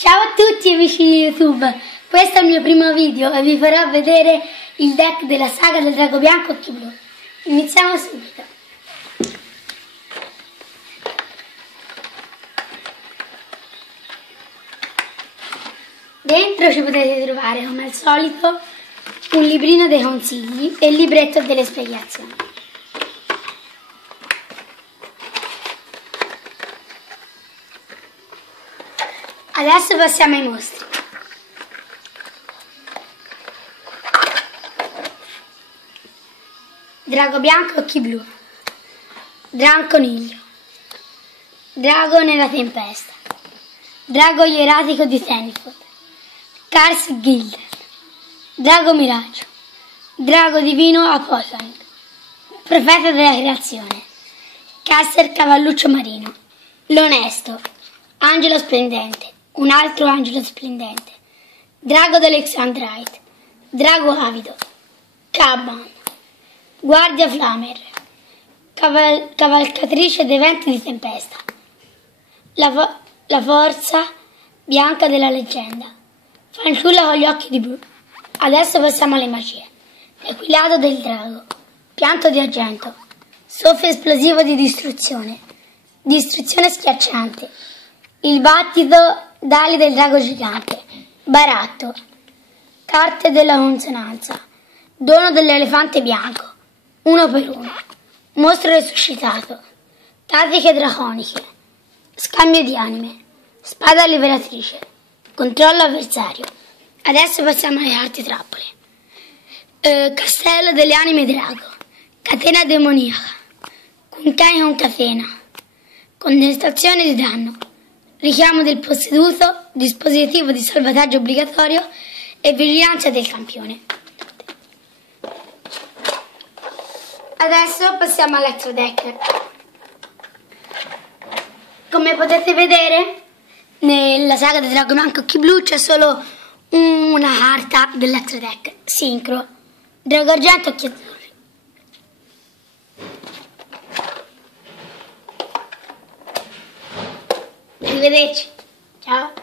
Ciao a tutti amici di YouTube, questo è il mio primo video e vi farò vedere il deck della saga del drago bianco occhi blu. Iniziamo subito. Dentro ci potete trovare, come al solito, un librino dei consigli e il libretto delle spiegazioni. Adesso passiamo ai mostri. Drago bianco occhi blu, drago coniglio, drago nella tempesta, drago ieratico di Tennyfoot, Cars Gilden, drago miraggio, drago divino Apollon, profeta della creazione, Caster cavalluccio marino, l'onesto, angelo splendente, un altro angelo splendente, drago dell'Exandrite, drago avido, Caban, guardia Flamer, cavalcatrice dei venti di tempesta, la forza bianca della leggenda, fanciulla con gli occhi di blu. Adesso passiamo alle magie. Equilato del drago, pianto di argento, soffio esplosivo di distruzione, distruzione schiacciante, il battito d'ali del drago gigante, baratto, carte della consonanza, dono dell'elefante bianco, uno per uno, mostro resuscitato, tattiche draconiche, scambio di anime, spada liberatrice, controllo avversario. Adesso passiamo alle arti trappole. Castello delle anime drago, catena demoniaca, Kuntai con catena, condensazione di danno, richiamo del posseduto, dispositivo di salvataggio obbligatorio e vigilanza del campione. Adesso passiamo all'Extra Deck. Come potete vedere, nella saga del drago bianco occhi blu c'è solo una carta dell'Extra Deck, Sincro, drago argento occhi azzurri. Arrivederci, ciao!